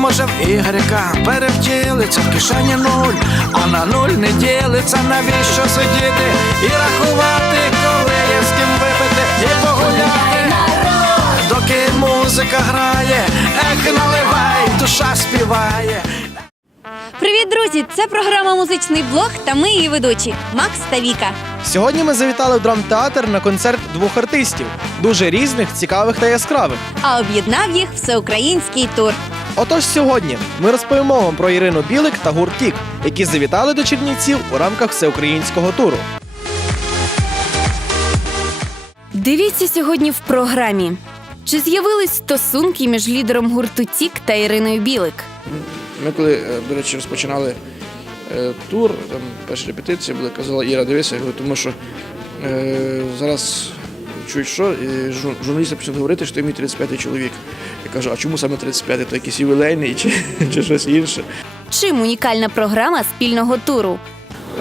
може в ігрека перевтілиться в кишені нуль, а на нуль не ділиться, навіщо сидіти і рахувати, коли є з ким випити і погуляти. Доки музика грає, ех наливай, душа співає. Привіт, друзі! Це програма Музичний блог та ми її ведучі Макс та Віка. Сьогодні ми завітали в драмтеатр на концерт двох артистів, дуже різних, цікавих та яскравих. А об'єднав їх всеукраїнський тур. Отож, сьогодні ми розповімо вам про Ірину Білик та гурт Тік, які завітали до Чернівців у рамках всеукраїнського туру. Дивіться сьогодні в програмі. Чи з'явились стосунки між лідером гурту Тік та Іриною Білик? Ми коли, е, до речі, розпочинали е, тур, там перші репетиції були, казала Іра, дивися, я говорю, тому що е, зараз чують, що і журналісти почали говорити, що ти мій 35-й чоловік. Я кажу, а чому саме 35-й? То якийсь ювілейний чи, чи щось інше. Чим унікальна програма спільного туру?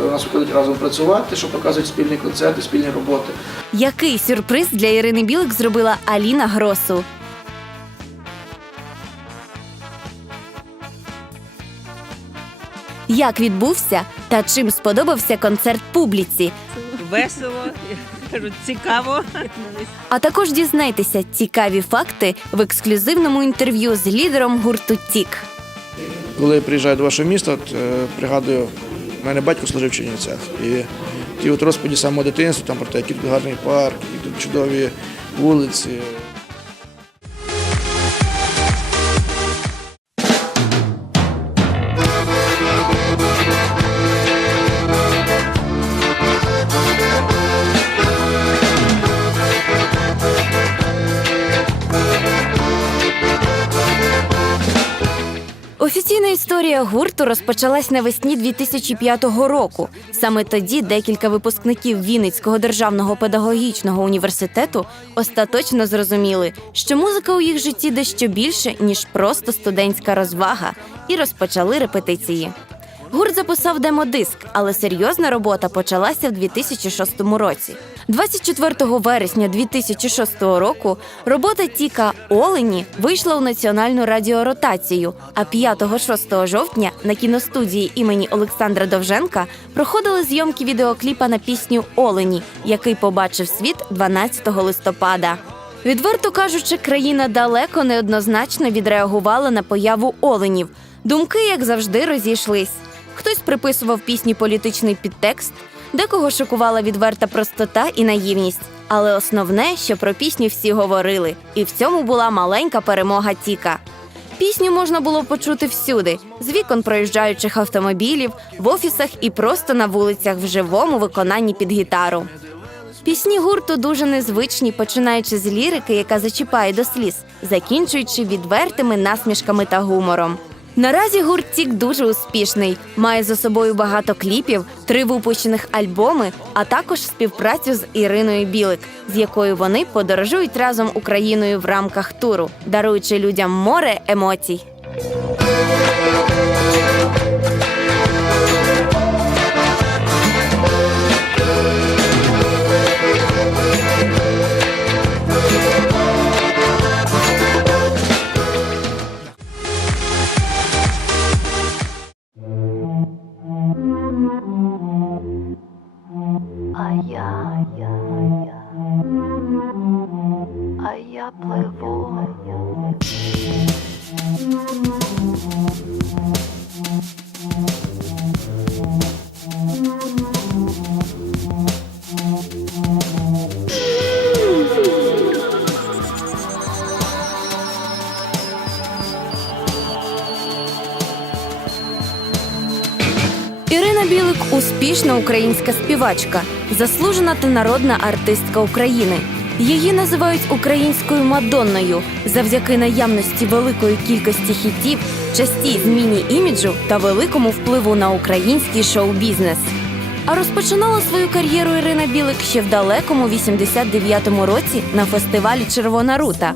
У нас виходить разом працювати, що показують спільні концерти, спільні роботи. Який сюрприз для Ірини Білик зробила Аліна Гросу? Як відбувся та чим сподобався концерт публіці? весело, кажуть, цікаво. А також дізнайтеся цікаві факти в ексклюзивному інтерв'ю з лідером гурту Тік. Коли я приїжджаю до вашого міста, от, е, пригадую, в мене батько служив в Чернівцях. І ті от розповіді самого дитинства, там про те, який тут гарний парк, які тут чудові вулиці. Історія гурту розпочалась навесні 2005 року. Саме тоді декілька випускників Вінницького державного педагогічного університету остаточно зрозуміли, що музика у їх житті дещо більше ніж просто студентська розвага, і розпочали репетиції. Гурт записав демодиск, але серйозна робота почалася в 2006 році. 24 вересня 2006 року робота Тіка Олені вийшла у національну радіоротацію. А 5-6 жовтня на кіностудії імені Олександра Довженка проходили зйомки відеокліпа на пісню Олені, який побачив світ 12 листопада. Відверто кажучи, країна далеко неоднозначно відреагувала на появу оленів. Думки, як завжди, розійшлись. Хтось приписував пісні політичний підтекст, декого шокувала відверта простота і наївність. Але основне, що про пісню всі говорили, і в цьому була маленька перемога Тіка. Пісню можна було почути всюди: з вікон проїжджаючих автомобілів, в офісах і просто на вулицях в живому виконанні під гітару. Пісні гурту дуже незвичні, починаючи з лірики, яка зачіпає до сліз, закінчуючи відвертими насмішками та гумором. Наразі гурт Тік дуже успішний, має за собою багато кліпів, три випущених альбоми, а також співпрацю з Іриною Білик, з якою вони подорожують разом Україною в рамках туру, даруючи людям море емоцій. Українська співачка, заслужена та народна артистка України. Її називають українською мадонною завдяки наявності великої кількості хітів, частій зміні іміджу та великому впливу на український шоу-бізнес. А розпочинала свою кар'єру Ірина Білик ще в далекому 89-му році на фестивалі Червона рута.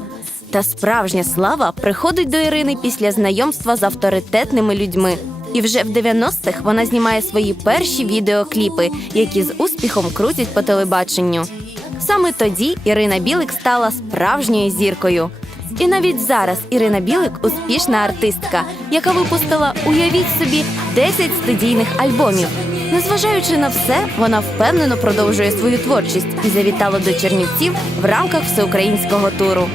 Та справжня слава приходить до Ірини після знайомства з авторитетними людьми. І вже в 90-х вона знімає свої перші відеокліпи, які з успіхом крутять по телебаченню. Саме тоді Ірина Білик стала справжньою зіркою. І навіть зараз Ірина Білик успішна артистка, яка випустила, уявіть собі, 10 студійних альбомів. Незважаючи на все, вона впевнено продовжує свою творчість і завітала до Чернівців в рамках всеукраїнського туру.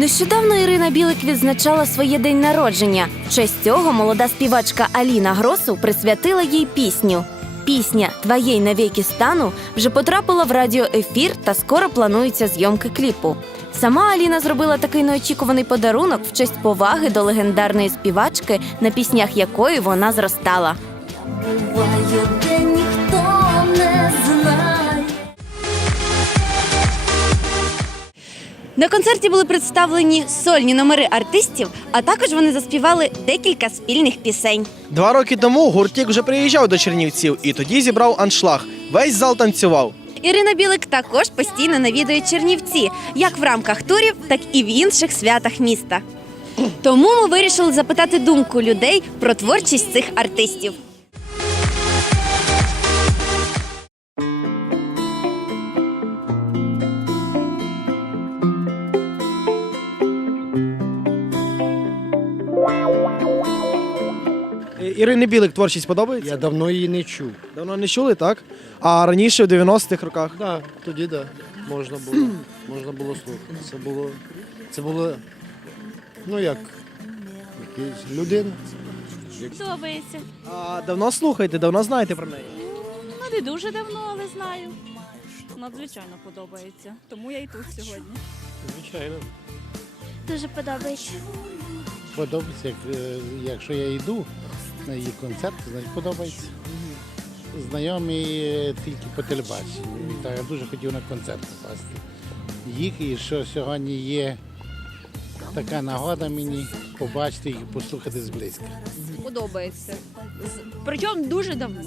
Нещодавно Ірина Білик відзначала своє день народження. В честь цього молода співачка Аліна Гросу присвятила їй пісню. Пісня Твоєй навіки стану вже потрапила в радіоефір та скоро плануються зйомки кліпу. Сама Аліна зробила такий неочікуваний подарунок в честь поваги до легендарної співачки, на піснях якої вона зростала. Буває, де ніхто не знає. На концерті були представлені сольні номери артистів, а також вони заспівали декілька спільних пісень. Два роки тому гуртік вже приїжджав до Чернівців і тоді зібрав аншлаг. Весь зал танцював. Ірина Білик також постійно навідує Чернівці, як в рамках турів, так і в інших святах міста. Тому ми вирішили запитати думку людей про творчість цих артистів. Ірини Білик творчість подобається? Я давно її не чув. Давно не чули, так? А раніше в 90-х роках. Да, тоді да. Можна було, можна було слухати. Це було, це було, ну як, якась людина. Подобається. А давно слухаєте, давно знаєте про неї. Ну, не дуже давно, але знаю. Надзвичайно подобається. Тому я і тут сьогодні. Звичайно. Дуже подобається. Подобається, е, якщо я йду її концерт, значить подобається. Знайомі тільки по телебаченню. Так, я дуже хотів на концерт попасти. Їх і що сьогодні є така нагода мені побачити їх і послухати зблизька. Подобається. З- Причому дуже давно.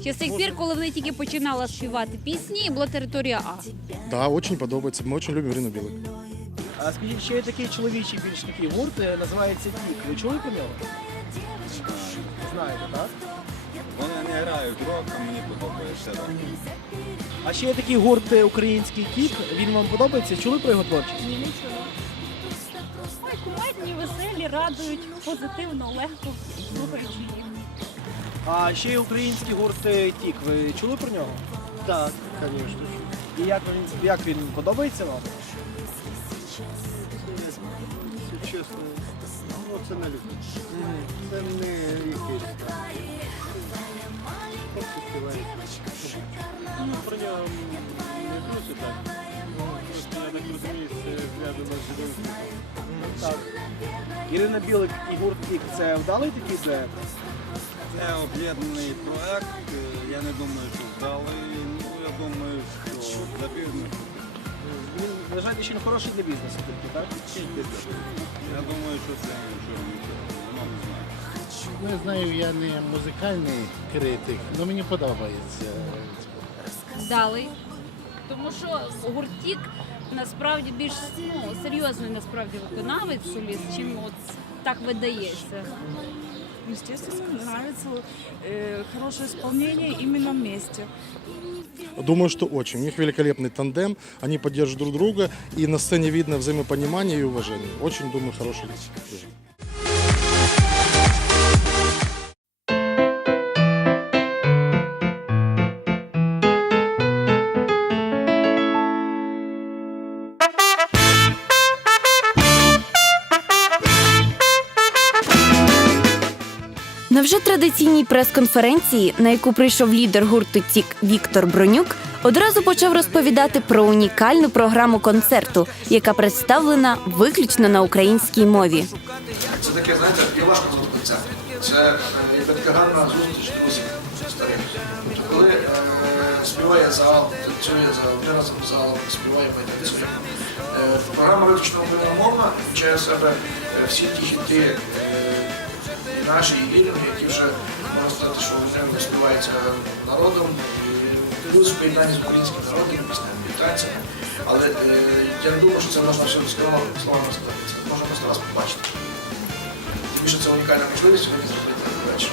Ще з тих пір, коли вони тільки починали співати пісні, і була територія А. Да, очень подобається. Ми дуже любимо Ірину Білик. А скажіть, ще є такий чоловічий більш такий гурт, е, називається Тік. Ви чули про нього? Знаєте, так? Вони не грають рок, а мені подобається рок. А ще є такий гурт е, український Кік. Він вам подобається? Чули про його творчість? Ні, нічого. Ой, кумедні, веселі, радують, позитивно, легко. Слухаючи їх. А ще є український гурт е, Тік. Ви чули про нього? Так, звісно. І як він як він подобається вам? Якщо чесно, ну це не люблю. Це не якийсь. Просто співає. Ну, про нього не дуже так. Ну, Просто я так розумію, це зв'язано з живим. Так. Ірина Білик і гурт Тік це вдалий такий дует? Це об'єднаний проект. Я не думаю, що вдалий. Ну, я думаю, що для Він вважаєте, що він хороший для бізнесу тільки, так? Я думаю, що це нічого нічого. Воно не знаю. Ну, я знаю, я не музикальний критик, але мені подобається. Вдалий. Тому що гуртік насправді більш ну, серйозний насправді виконавець соліст, чим от так видається Естественно, нравится э, хорошее исполнение именно вместе. Думаю, что очень. У них великолепный тандем, они поддерживают друг друга, и на сцене видно взаимопонимание и уважение. Очень, думаю, хороший дуэт. Традиційній прес-конференції, на яку прийшов лідер гурту Тік Віктор Бронюк, одразу почав розповідати про унікальну програму концерту, яка представлена виключно на українській мові. Це таке, знаєте, я важко зробити це. Е, така гарна зустріч старих. Тобто, коли е, співає зал, танцює зал, ми разом з залом співаємо і. Е, програма виключно україномовна, в себе е, всі ті хіти е, наші, і Ірини, які вже можна сказати, що вони співаються народом, плюс в поєднанні з українськими народними піснями і танцями. Але е, я думаю, що це можна все словами сказати. Це можна просто раз побачити. Тому що це унікальна можливість сьогодні зробити вечір.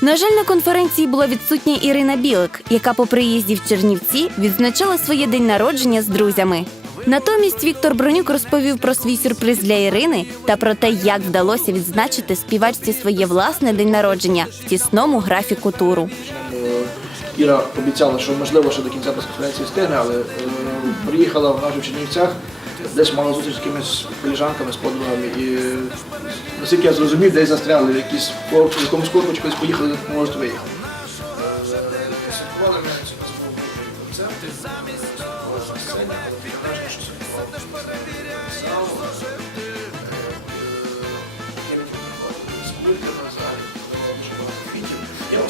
На жаль, на конференції була відсутня Ірина Білик, яка по приїзді в Чернівці відзначала своє день народження з друзями. Натомість Віктор Бронюк розповів про свій сюрприз для Ірини та про те, як вдалося відзначити співачці своє власне день народження в тісному графіку туру. Е, Іра обіцяла, що можливо ще до кінця прес-конференції встигне, але е, приїхала в нашу Чернівцях, десь мала зустріч з якимись коліжанками, з подругами. І наскільки я зрозумів, десь застряли в якійсь кор- в якомусь колись поїхали, не можуть виїхати.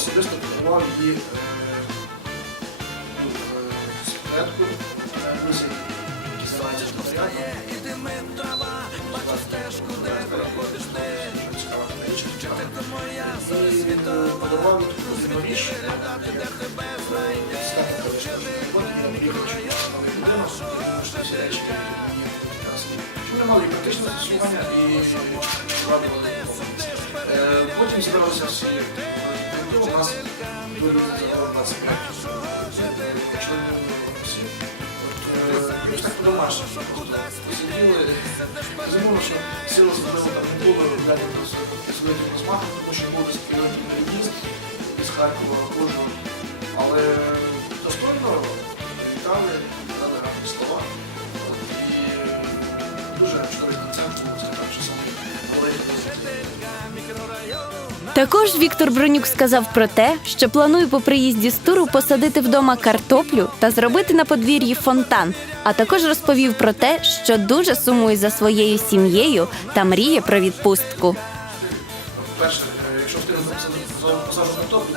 Особисто подарував її секретку, друзі, які стараються подарував їй таку річ, вони мали? Практичне застосування, і. Е, Потім збиралися всі Якось так по-домашньому. що сили особливо там не тому що був великий із Харкова Ужгород. Але достойно вітали, дали гарні. І дуже чудовий концерт, саме. Також Віктор Бронюк сказав про те, що планує по приїзді з туру посадити вдома картоплю та зробити на подвір'ї фонтан. А також розповів про те, що дуже сумує за своєю сім'єю та мріє про відпустку. Перше, е, якщо посаджу картоплю,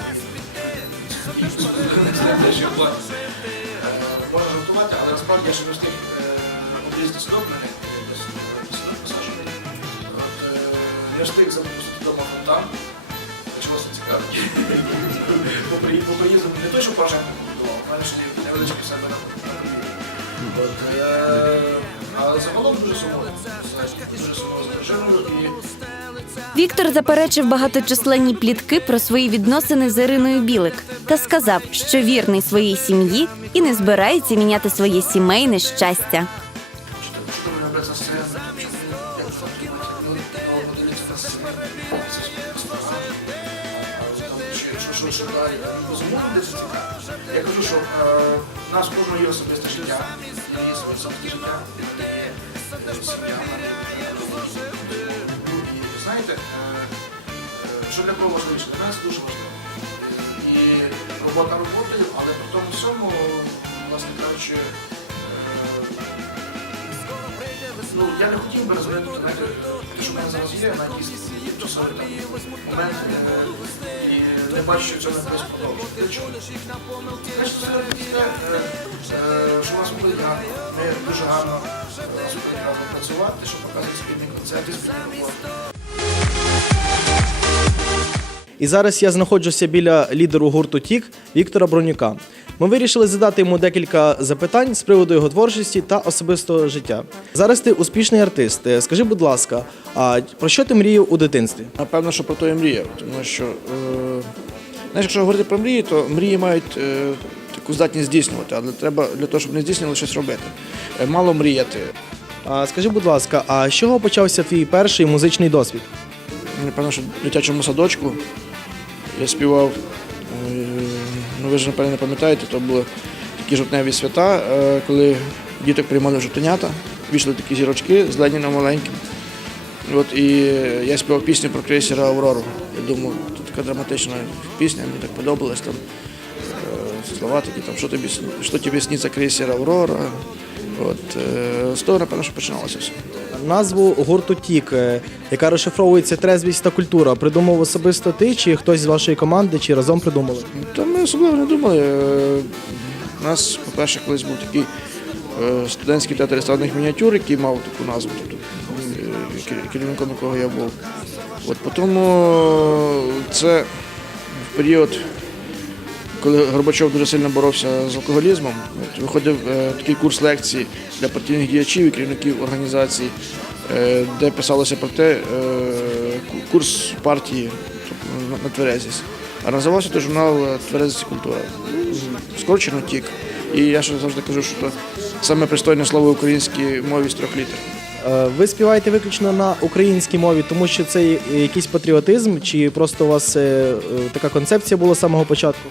жартувати, але насправді я ще не встиг е, запустити вдома фонтан, По приї- приїзду не той, що Порошенко побудував, мене ще невеличкий себе на Але загалом дуже сумую. Дуже сумую за дружиною і Віктор заперечив багаточисленні плітки про свої відносини з Іриною Білик та сказав, що вірний своїй сім'ї і не збирається міняти своє сімейне щастя. Що для кого важливіше, для це дуже важливо. І робота роботою, але при тому всьому, власне кажучи, е, Ну, я не хотів би розглядати те, що в мене зараз є, на якісь часові моменти, е, і не бачу, що це не десь продовжує. Знаєш, це те, е, що у нас буде гарно. Ми дуже гарно гарно працювати, щоб показати спільний концерт і роботу. І зараз я знаходжуся біля лідеру гурту Тік Віктора Бронюка. Ми вирішили задати йому декілька запитань з приводу його творчості та особистого життя. Зараз ти успішний артист. Е, Скажи, будь ласка, а про що ти мріяв у дитинстві? Напевно, що про то і мріяв, тому що, е, знаєш, якщо говорити про мрії, то мрії мають е, таку здатність здійснювати, але треба для того, щоб не здійснювали щось робити. Е, мало мріяти. А скажи, будь ласка, а з чого почався твій перший музичний досвід? Напевно, що в дитячому садочку я співав, е, ну ви ж напевно не пам'ятаєте, то були такі жовтневі свята, е, коли діток приймали жовтенята, вийшли такі зірочки з Леніном маленьким. От, і я співав пісню про крейсера Аврору. Я думав, це така драматична пісня, мені так подобалась там. е, Слова такі, там, що тобі, що тобі сниться крейсер Аврора. От, з того, напевно, що починалося все. Назву гурту Тік, е, яка розшифровується трезвість та культура, придумав особисто ти, чи хтось з вашої команди, чи разом придумали? Та ми особливо не думали. Е, У нас, по-перше, колись був такий е, студентський театр естрадних мініатюр, який мав таку назву, тобто, кер- керівником якого я був. От потім це в період, коли Горбачов дуже сильно боровся з алкоголізмом, виходив е, такий курс лекцій для партійних діячів і керівників організацій, е, де писалося про те, е, курс партії на, тверезість. А називався той журнал Тверезість і культура. Скорчено тік. І я ще завжди кажу, що то саме пристойне слово українській мові з трьох літер. Ви співаєте виключно на українській мові, тому що це якийсь патріотизм, чи просто у вас така концепція була з самого початку?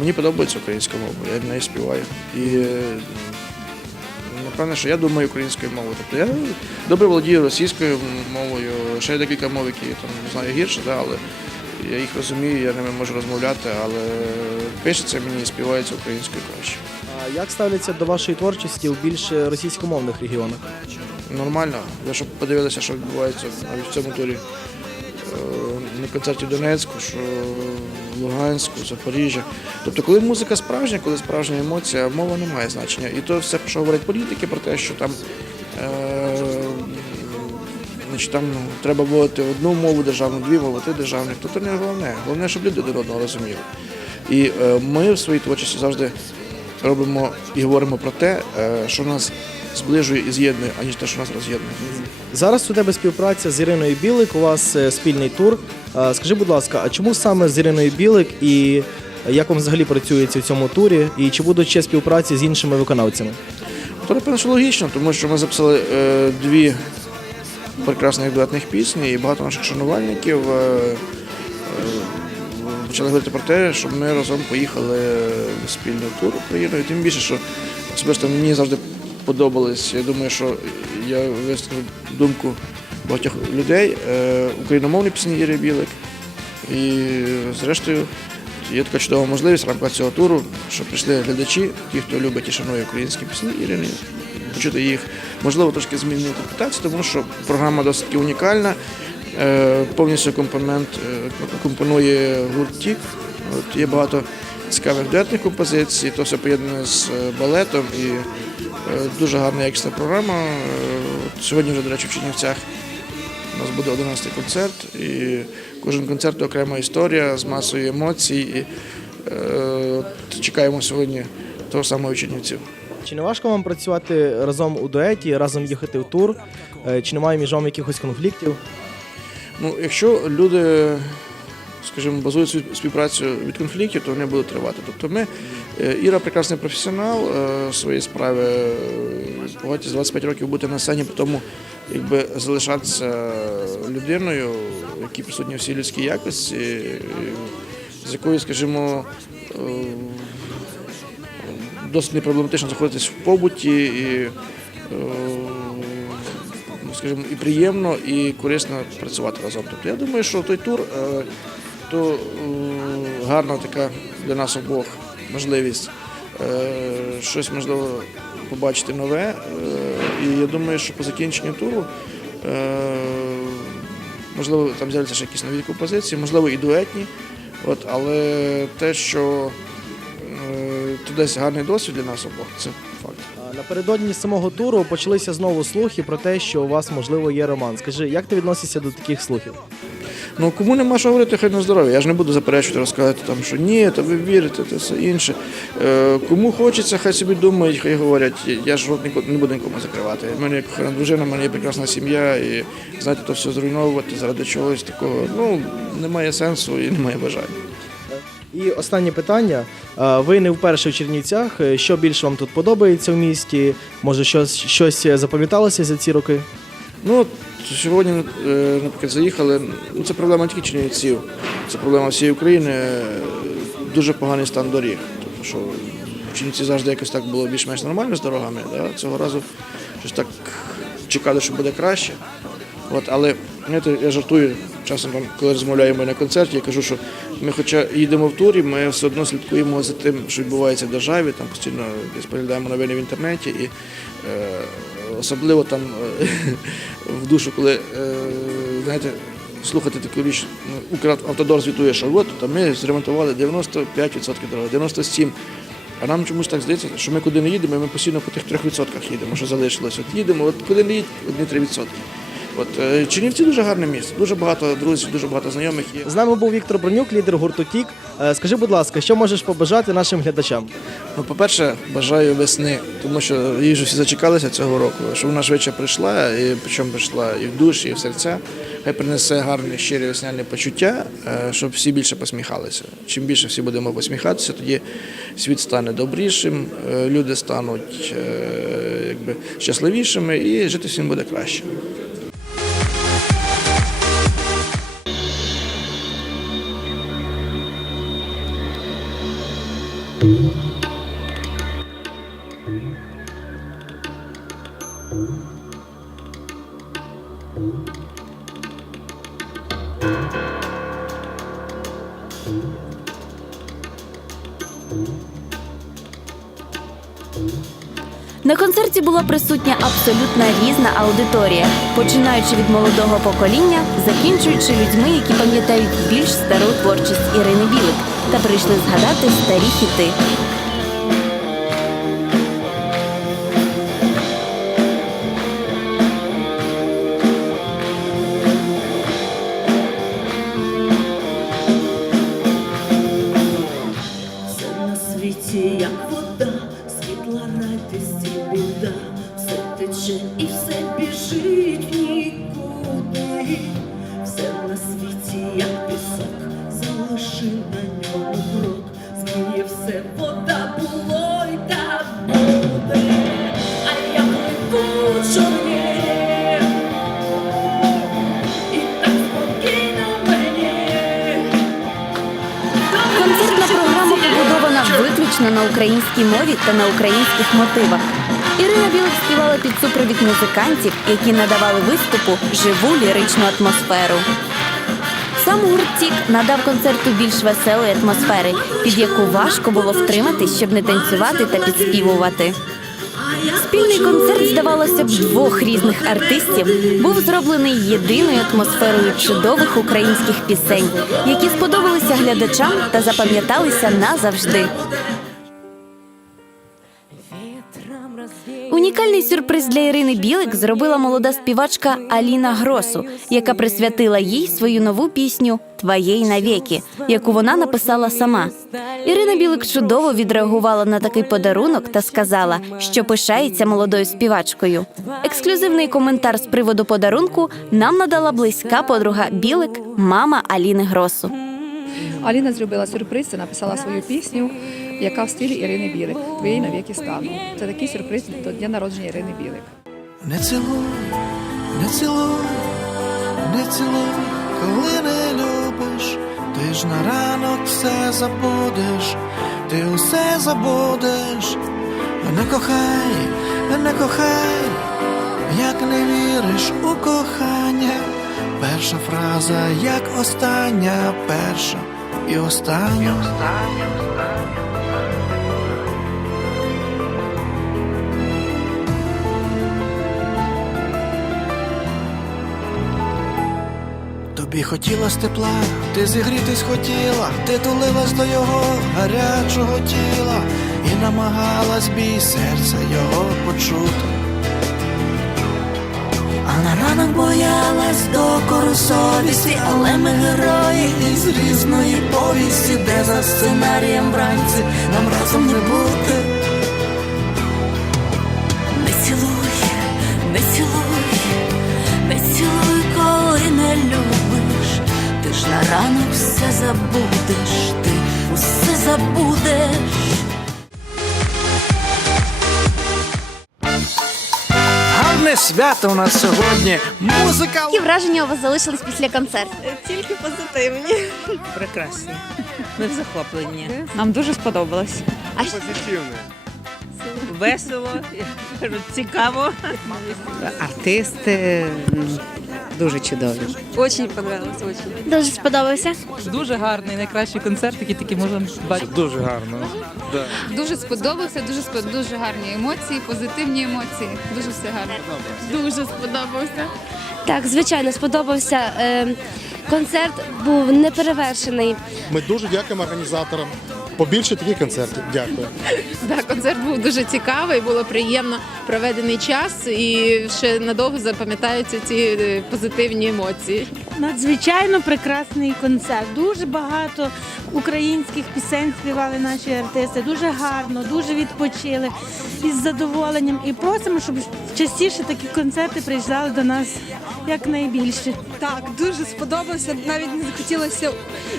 Мені подобається українська мова, я в неї співаю. І е, напевне, що я думаю українською мовою. Тобто я добре володію російською мовою, ще є декілька мов, які я там знаю гірше, да, але я їх розумію, я ними можу розмовляти, але пишеться мені і співається українською краще. А як ставляться до вашої творчості у більш російськомовних регіонах? Нормально. Ви щоб подивилися, що відбувається навіть в цьому турі. Е, На концерті в Донецьку, що в Луганську, Запоріжжя. Тобто, коли музика справжня, коли справжня емоція, мова не має значення. І то все, що говорять політики про те, що там, е, значить, там ну, треба вводити одну мову державну, дві мови, три державних, то це не головне. Головне, щоб люди один одного розуміли. І е, ми в своїй творчості завжди робимо і говоримо про те, що нас зближує і з'єднує, аніж те, що нас роз'єднує. Зараз у тебе співпраця з Іриною Білик, у вас е, спільний тур. Е, Скажи, будь ласка, а чому саме з Іриною Білик і як вам взагалі працюється в цьому турі? І чи будуть ще співпраці з іншими виконавцями? То напевно, що логічно, тому що ми записали е, дві прекрасних дуетних пісні, і багато наших шанувальників е, е, почали говорити про те, щоб ми разом поїхали в спільний тур Україною. Тим більше, що особисто мені завжди подобалось. Я думаю, що я вискажу думку багатьох людей. Е, україномовні пісні Іри Білик. І зрештою є така чудова можливість в рамках цього туру, що прийшли глядачі, ті, хто любить і шанує українські пісні Ірини, почути їх, можливо, трошки змінити інтерпретацію, тому що програма досить унікальна. Е, Повністю компонент е, компонує гурт «Тік». От Є багато цікавих дуетних композицій, то все поєднане з е, балетом і е, дуже гарна якісна програма. Е, Сьогодні вже, до речі, в Чернівцях у нас буде 11 концерт, і кожен концерт окрема історія з масою емоцій. І, от чекаємо сьогодні того самого Чернівців. Чи не важко вам працювати разом у дуеті, разом їхати в тур? Чи немає між вами якихось конфліктів? Ну, якщо люди, скажімо, базують співпрацю від конфліктів, то вони будуть тривати. Тобто ми, е, Іра прекрасний професіонал е, своєї справи, е, погодьте з 25 років бути на сцені, тому якби залишатися людиною, в якій присутні всі людські якості, е, з якою, скажімо, е, досить непроблематично знаходитись в побуті і, е, скажімо, і приємно, і корисно працювати разом. Тобто я думаю, що той тур е, то гарна така для нас обох можливість е, щось можливо побачити нове. Е, І я думаю, що по закінченню туру. е, Можливо, там з'являться ще якісь нові композиції, можливо, і дуетні. От, але те, що то десь гарний досвід для нас обох, це факт. Напередодні самого туру почалися знову слухи про те, що у вас можливо є роман. Скажи, як ти відносишся до таких слухів? Ну кому нема що говорити, хай на здоров'я. Я ж не буду заперечувати, розказати там, що ні, то ви вірите, то все інше. Е, кому хочеться, хай собі думають, хай говорять. Я ж рот не буду нікому закривати. У мене кохана дружина, в мене є прекрасна сім'я, і знаєте, то все зруйновувати заради чогось такого. Ну немає сенсу і немає бажання. І останнє питання. Ви не вперше в Чернівцях. Е, Що більше вам тут подобається в місті? Може, щось, щось запам'яталося за ці роки? Ну, от сьогодні, е, наприклад, заїхали. Ну, це проблема тільки чернівців, це проблема всієї України. е, Дуже поганий стан доріг. Тобто, що в завжди якось так було більш-менш нормально з дорогами. Да? Цього разу щось так чекали, що буде краще. От, але знаєте, я жартую часом, коли розмовляємо на концерті, я кажу, що ми, хоча їдемо в турі, ми все одно слідкуємо за тим, що відбувається в державі, там постійно десь переглядаємо новини в інтернеті і е, особливо там е, в душу, коли е, знаєте, слухати таку річ, ну, Укравтодор звітує, що от то ми зремонтували 95% дороги, 97%. А нам чомусь так здається, що ми куди не їдемо, ми постійно по тих 3% їдемо, що залишилось. От їдемо, от куди не їдь, одні 3%. От е, Чернівці дуже гарне місце, дуже багато друзів, дуже багато знайомих є. З нами був Віктор Бронюк, лідер гурту Тік. Е, Скажи, будь ласка, що можеш побажати нашим глядачам? Ну, по-перше, бажаю весни, тому що її вже всі зачекалися цього року, щоб вона швидше прийшла, і причому прийшла і в душі, і в серця. Хай принесе гарні, щирі весняні почуття, е, щоб всі більше посміхалися. Чим більше всі будемо посміхатися, тоді світ стане добрішим, люди стануть якби, щасливішими і жити всім буде краще. На концерті була присутня абсолютно різна аудиторія, починаючи від молодого покоління, закінчуючи людьми, які пам'ятають більш стару творчість Ірини Білик та прийшли згадати старі хіти. Виключно на українській мові та на українських мотивах. Ірина Білик співала під супровід музикантів, які надавали виступу живу ліричну атмосферу. Сам гурт «Тік» надав концерту більш веселої атмосфери, під яку важко було втриматись, щоб не танцювати та підспівувати. Спільний концерт, здавалося б, двох різних артистів був зроблений єдиною атмосферою чудових українських пісень, які сподобалися глядачам та запам'яталися назавжди. Унікальний сюрприз для Ірини Білик зробила молода співачка Аліна Гросу, яка присвятила їй свою нову пісню Твоєї навіки, яку вона написала сама. Ірина Білик чудово відреагувала на такий подарунок та сказала, що пишається молодою співачкою. Ексклюзивний коментар з приводу подарунку нам надала близька подруга Білик, мама Аліни Гросу. Аліна зробила сюрприз, написала свою пісню, яка в стилі Ірини Білик. Твоєї навіки стану. Це такий сюрприз до дня народження Ірини Білик. Не цілуй, не цілуй, не цілуй, коли не любиш, ти ж на ранок все забудеш, ти усе забудеш, не кохай, не кохай, як не віриш у кохання. Перша фраза, як остання, перша і остання. Тобі хотілось тепла, ти зігрітись хотіла, ти тулилась до його гарячого тіла і намагалась бій серця його почути. А на ранок боялась докору совісті, але ми герої із різної повісті, де за сценарієм вранці нам разом не бути. Забудеш, ти усе забудеш. Гарне свято у нас сьогодні. Музика. Які враження у вас залишились після концерту? Тільки позитивні. Прекрасні. Ми в захопленні. Нам дуже сподобалось. А Весело, цікаво. Артисти дуже чудові. Очень понравилось, очень. дуже сподобався. Дуже гарний, найкращий концерт, який тільки можна бачити. Дуже гарно. Да. Дуже сподобався, дуже спод- дуже гарні емоції, позитивні емоції. Дуже все гарно. Дуже сподобався. Так, звичайно, сподобався. Е, концерт був неперевершений. Ми дуже дякуємо організаторам. побільше таких концертів. Дякую. Да, концерт був дуже цікавий, було приємно проведений час і ще надовго запам'ятаються ці е, позитивні емоції. Надзвичайно прекрасний концерт. Дуже багато українських пісень співали наші артисти. Дуже гарно, дуже відпочили із задоволенням. І просимо, щоб частіше такі концерти приїжджали до нас якнайбільше. Так, дуже сподобався. Навіть не захотілося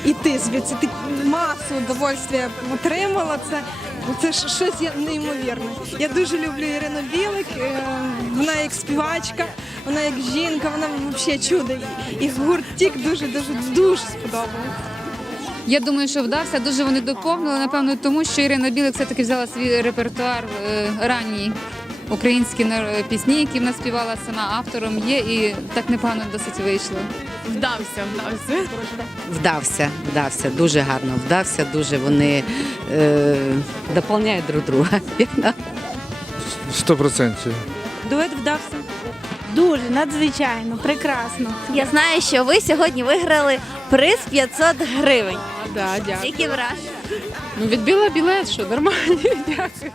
йти звідси. Ти масу удовольствия отримала. Це, це ж щось неймовірне. Я дуже люблю Ірину Білик. е, Вона як співачка, вона як жінка, вона взагалі чудо. І гурт тік дуже дуже дуже сподобалось. Я думаю, що вдався. Дуже вони доповнили, напевно, тому що Ірина Білик все-таки взяла свій репертуар е, ранній. Українські пісні, які вона співала сама автором, є і так непогано досить вийшло. Вдався, вдався. Вдався, вдався, дуже гарно вдався, дуже вони е, доповняють друг друга. Сто процентів. Дует вдався. Дуже надзвичайно, прекрасно. Я знаю, що ви сьогодні виграли приз 500 гривень. Да, дякую. Які враження? Ну, відбила білет, що нормально. Дякую.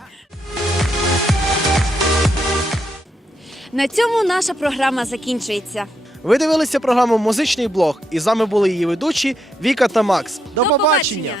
На цьому наша програма закінчується. Ви дивилися програму Музичний блог, і з вами були її ведучі Віка та Макс. До, До побачення! побачення!